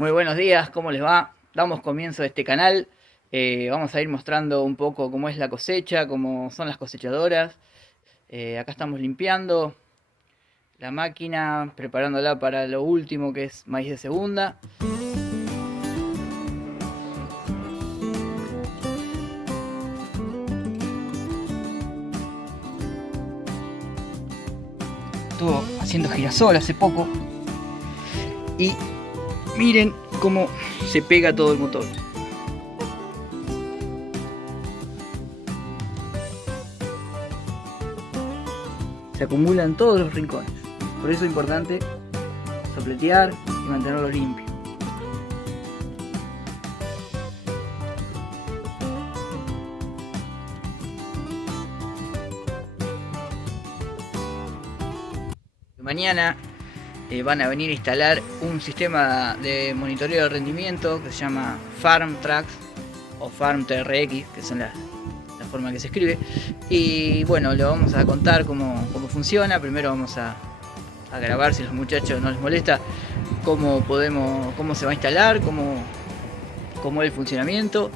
Muy buenos días, ¿cómo les va? Damos comienzo a este canal. Vamos a ir mostrando un poco cómo es la cosecha, cómo son las cosechadoras. Acá estamos limpiando la máquina, preparándola para lo último que es maíz de segunda. Estuvo haciendo girasol hace poco. Y miren cómo se pega todo el motor. Se acumulan todos los rincones. Por eso es importante sopletear y mantenerlo limpio. Mañana van a venir a instalar un sistema de monitoreo de rendimiento que se llama FarmTrax o FarmTRX, que son la forma que se escribe. Y bueno, le vamos a contar cómo funciona. Primero vamos a grabar, si a los muchachos no les molesta, cómo se va a instalar, cómo es el funcionamiento.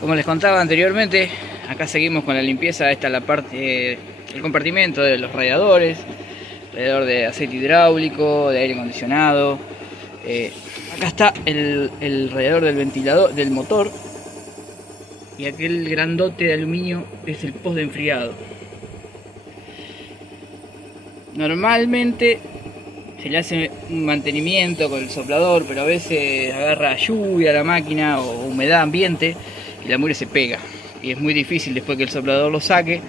Como les contaba anteriormente, acá seguimos con la limpieza. Esta es la parte, el compartimento de los radiadores, radiador de aceite hidráulico, de aire acondicionado. Acá está el radiador del ventilador, del motor, y aquel grandote de aluminio es el post de enfriado. Normalmente se le hace un mantenimiento con el soplador, pero a veces agarra lluvia la máquina o humedad ambiente y la mugre se pega, y es muy difícil después que el soplador lo saque.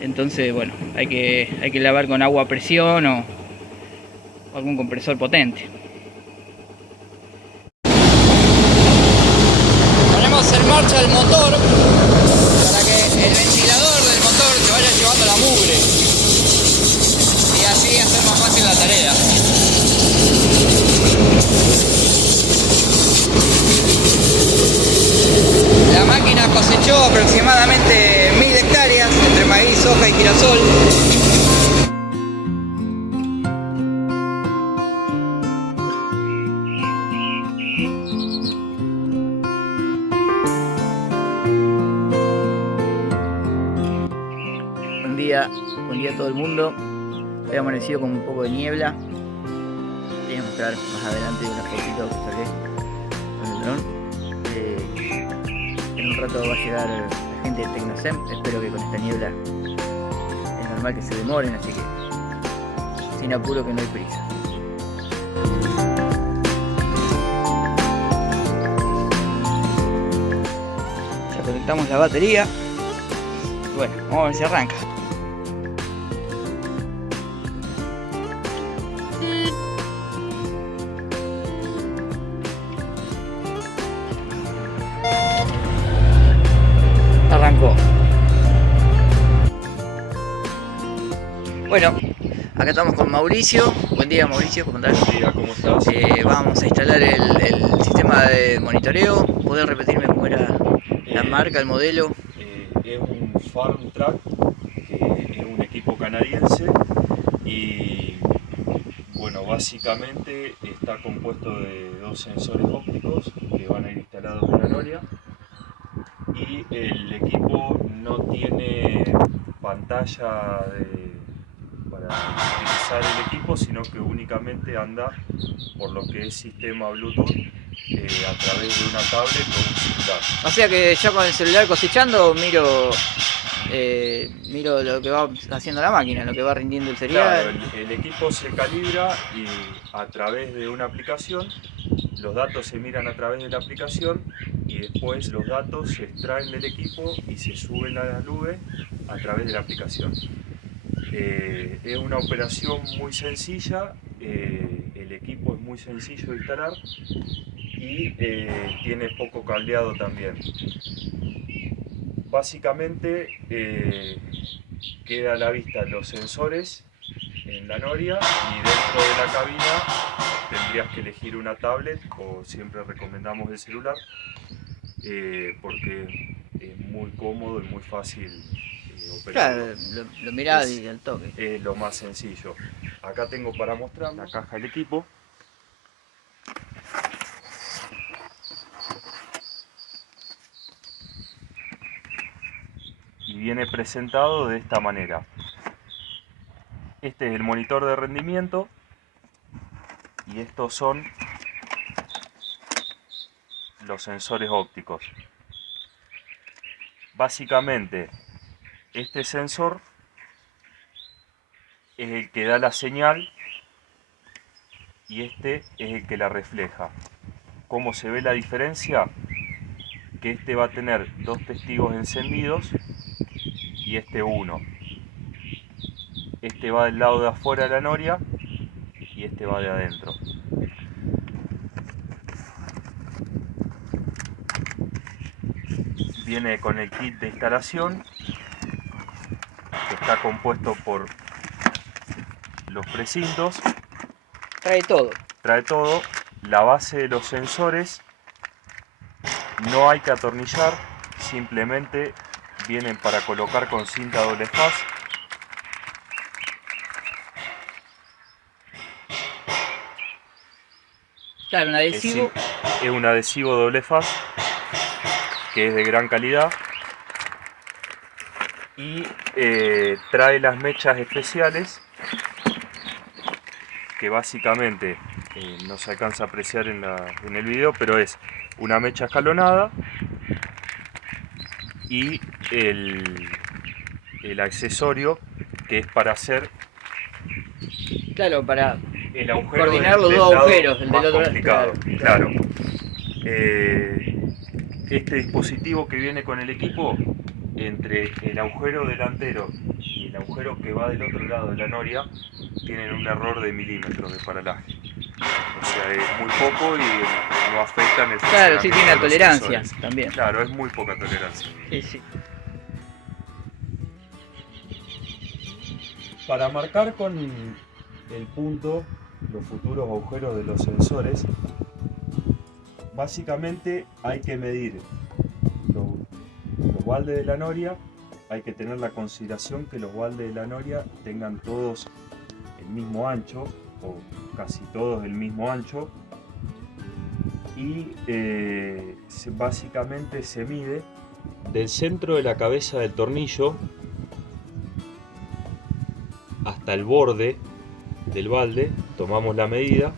Entonces bueno, hay que lavar con agua a presión o algún compresor potente. Ponemos en marcha el motor para que el ventilador del motor se vaya llevando la mugre y así hacer más fácil la tarea. La máquina cosechó aproximadamente 1000 hectáreas entre maíz, soja y girasol. Buen día a todo el mundo. Hoy ha amanecido con un poco de niebla. Voy a mostrar más adelante una fotito que saqué con el dron. En un rato va a llegar la gente de Tecnosem. Espero que con esta niebla es normal que se demoren, así que sin apuro, que no hay prisa. Ya conectamos la batería y bueno, vamos a ver si arranca. Arrancó. Bueno, acá estamos con Mauricio. Buen día, Mauricio, ¿cómo estás? Buen día, ¿cómo estás? Vamos a instalar el sistema de monitoreo. ¿Podés repetirme cómo era la marca, el modelo? Es un FarmTrax, que es un equipo canadiense, y bueno, básicamente está compuesto de dos sensores ópticos que van a ir instalados en la noria. Y el equipo no tiene pantalla para utilizar el equipo, sino que únicamente anda por lo que es sistema Bluetooth a través de una tablet o un celular. O sea que yo con el celular cosechando miro miro lo que va haciendo la máquina, lo que va rindiendo el Claro, cereal. el equipo se calibra y a través de una aplicación, los datos se miran a través de la aplicación y después los datos se extraen del equipo y se suben a la nube a través de la aplicación. Es una operación muy sencilla, el equipo es muy sencillo de instalar y tiene poco cableado también. Básicamente queda a la vista los sensores en la noria y dentro de la cabina tendrías que elegir una tablet o siempre recomendamos el celular porque es muy cómodo y muy fácil operarlo. Claro, lo mirás y al toque. Es lo más sencillo. Acá tengo para mostrar la caja del equipo. Y viene presentado de esta manera. Este es el monitor de rendimiento y estos son los sensores ópticos. Básicamente, este sensor es el que da la señal y este es el que la refleja. ¿Cómo se ve la diferencia? Que este va a tener dos testigos encendidos y este uno. Este va del lado de afuera de la noria y este va de adentro. Viene con el kit de instalación que está compuesto por los precintos. Trae todo. Trae todo. La base de los sensores no hay que atornillar, simplemente vienen para colocar con cinta doble faz. Claro, un adhesivo. Es un adhesivo doble faz que es de gran calidad y trae las mechas especiales que básicamente no se alcanza a apreciar en el video, pero es una mecha escalonada y el accesorio que es para hacer Claro, para el agujero coordinar los del dos lado agujeros, el más del otro complicado, claro. Este dispositivo que viene con el equipo, entre el agujero delantero y el agujero que va del otro lado de la noria, tienen un error de milímetros de paralaje. O sea, es muy poco y no afecta en el Claro, sí tiene funcionamiento de la los tolerancia sensores. también. Claro, es muy poca tolerancia. Sí, sí. Para marcar con el punto los futuros agujeros de los sensores, básicamente hay que medir los baldes de la noria, hay que tener la consideración que los baldes de la noria tengan todos el mismo ancho, o casi todos el mismo ancho, y básicamente se mide del centro de la cabeza del tornillo hasta el borde del balde. Tomamos la medida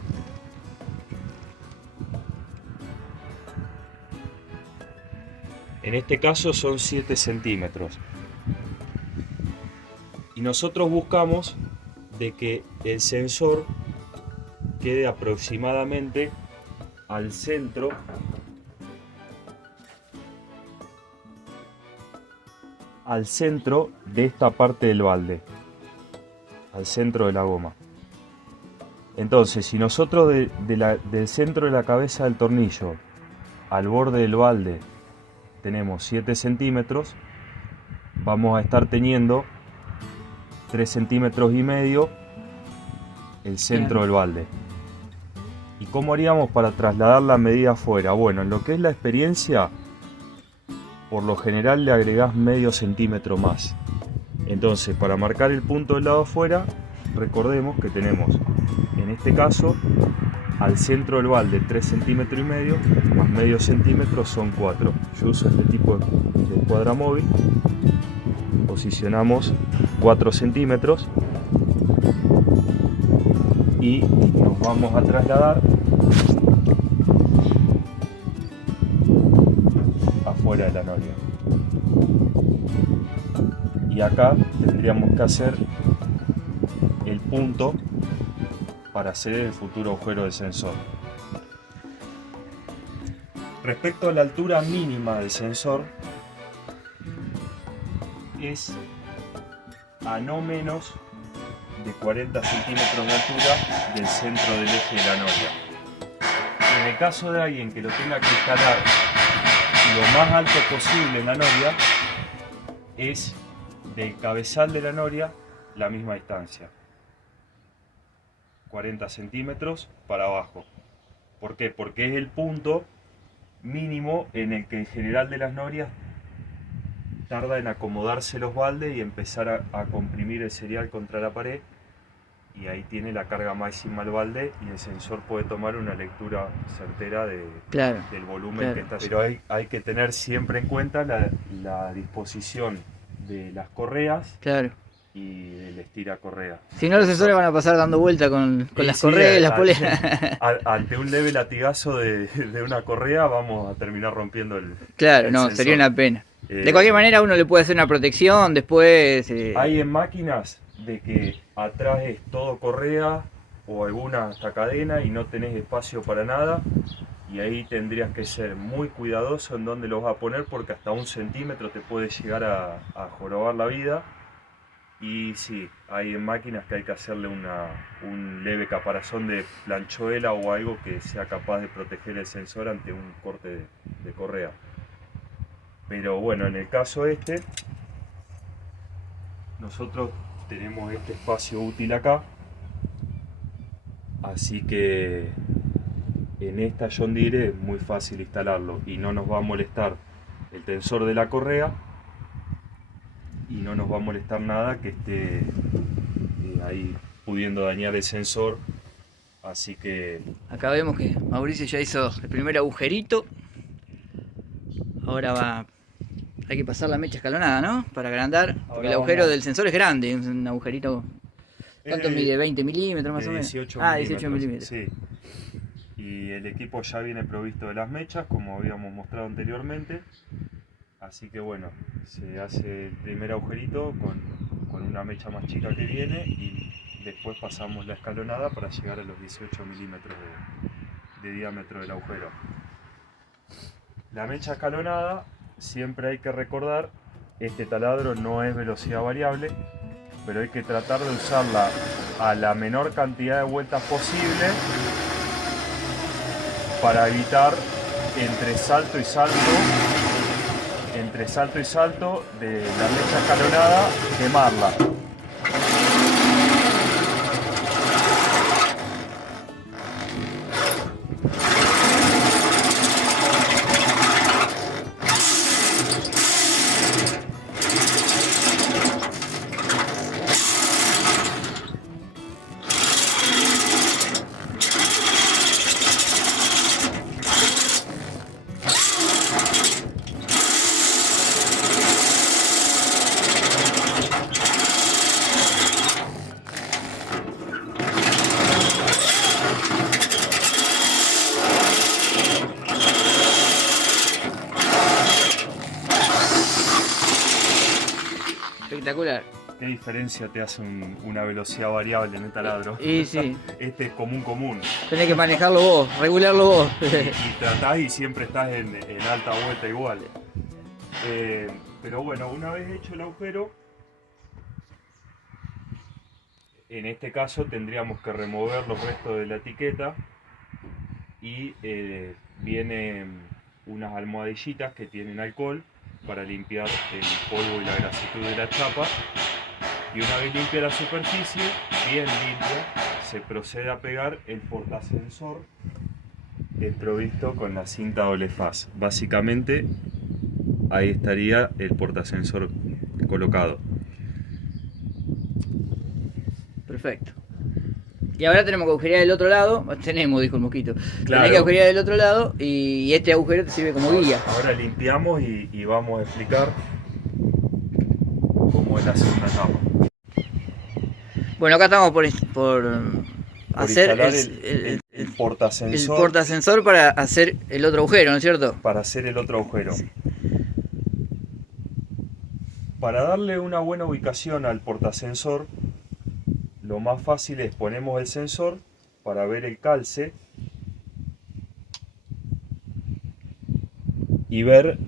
en este caso son 7 centímetros y nosotros buscamos de que el sensor quede aproximadamente al centro de esta parte del balde, al centro de la goma. Entonces, si nosotros del centro de la cabeza del tornillo al borde del balde tenemos 7 centímetros, vamos a estar teniendo 3 centímetros y medio el centro del balde. ¿Y cómo haríamos para trasladar la medida afuera? Bueno, en lo que es la experiencia, por lo general le agregás medio centímetro más. Entonces, para marcar el punto del lado afuera, recordemos que tenemos, en este caso, al centro del balde 3 centímetros y medio, más medio centímetro son 4. Yo uso este tipo de cuadramóvil, posicionamos 4 centímetros y nos vamos a trasladar afuera de la noria. y acá tendríamos que hacer el punto para hacer el futuro agujero del sensor. Respecto a la altura mínima del sensor, es a no menos de 40 centímetros de altura del centro del eje de la noria. En el caso de alguien que lo tenga que instalar lo más alto posible en la noria, es del cabezal de la noria la misma distancia, 40 centímetros para abajo. ¿Por qué? Porque es el punto mínimo en el que el general de las norias tarda en acomodarse los baldes y empezar a comprimir el serial contra la pared, y ahí tiene la carga máxima al balde y el sensor puede tomar una lectura certera del volumen que está haciendo. Pero hay que tener siempre en cuenta la disposición de las correas y el estira correa. Si no, los sensores van a pasar dando vuelta con las correas y las poleas. Ante un leve latigazo de una correa vamos a terminar rompiendo el sensor. Sería una pena. De cualquier manera uno le puede hacer una protección después. Hay en máquinas de que atrás es todo correa o alguna hasta cadena y no tenés espacio para nada, y ahí tendrías que ser muy cuidadoso en dónde los vas a poner, porque hasta 1 centímetro te puede llegar a jorobar la vida. Y sí, hay en máquinas que hay que hacerle un leve caparazón de planchuela o algo que sea capaz de proteger el sensor ante un corte de correa. Pero bueno, en el caso nosotros tenemos este espacio útil acá, así que en esta John Deere es muy fácil instalarlo y no nos va a molestar el tensor de la correa y no nos va a molestar nada que esté ahí pudiendo dañar el sensor. Así que acá vemos que Mauricio ya hizo el primer agujerito. Ahora hay que pasar la mecha escalonada, ¿no? Para agrandar, porque el agujero del sensor es grande, es un agujerito. ¿Cuánto mide? 20 milímetros más o menos. 18 18 milímetros. Sí. Y el equipo ya viene provisto de las mechas, como habíamos mostrado anteriormente. Así que bueno, se hace el primer agujerito con una mecha más chica que viene y después pasamos la escalonada para llegar a los 18 milímetros de diámetro del agujero. La mecha escalonada, siempre hay que recordar, este taladro no es velocidad variable, pero hay que tratar de usarla a la menor cantidad de vueltas posible para evitar entre salto y salto de la mecha escalonada quemarla. Espectacular. ¿Qué diferencia te hace una velocidad variable en el taladro? Y sí. Este es común. Tenés que manejarlo vos, regularlo vos. Y tratás y siempre estás en alta vuelta igual. Pero bueno, una vez hecho el agujero, en este caso tendríamos que remover los restos de la etiqueta y vienen unas almohadillitas que tienen alcohol para limpiar el polvo y la grasitud de la chapa, y una vez limpia la superficie, bien limpia, se procede a pegar el portasensor provisto con la cinta doble faz. Básicamente ahí estaría el portasensor colocado. Perfecto. Y ahora tenemos que agujerear del otro lado. Dijo el mosquito. Claro. Tenés que agujerear del otro lado y este agujero te sirve como guía. Ahora limpiamos y vamos a explicar cómo es la segunda etapa. Bueno, acá estamos por hacer el portasensor. El portasensor para hacer el otro agujero, ¿no es cierto? Para hacer el otro agujero. Sí. Para darle una buena ubicación al portasensor, lo más fácil es ponemos el sensor para ver el calce y ver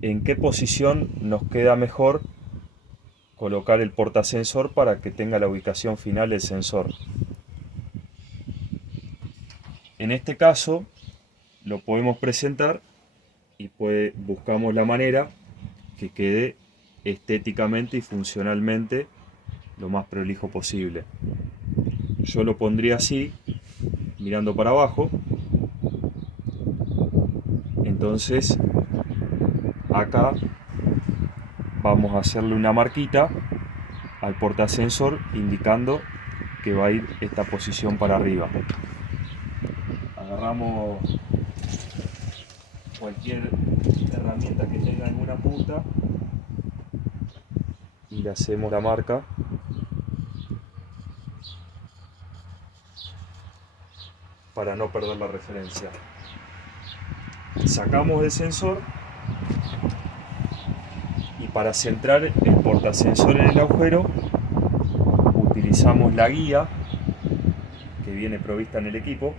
en qué posición nos queda mejor colocar el portasensor para que tenga la ubicación final del sensor. En este caso lo podemos presentar y buscamos la manera que quede estéticamente y funcionalmente lo más prolijo posible. Yo lo pondría así, mirando para abajo. Entonces acá vamos a hacerle una marquita al portasensor indicando que va a ir esta posición para arriba. Agarramos cualquier herramienta que tenga alguna punta y le hacemos la marca para no perder la referencia. Sacamos el sensor y para centrar el portasensor en el agujero utilizamos la guía que viene provista en el equipo.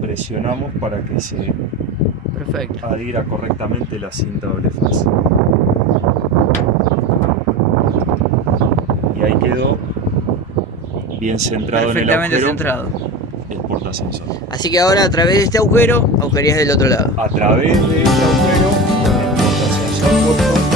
Presionamos para que se adhiera correctamente la cinta doble fase. Y ahí quedó bien centrado en el agujero, centrado el portasensor. Así que ahora a través de este agujero agujerías del otro lado. A través de este agujero el portasensor corto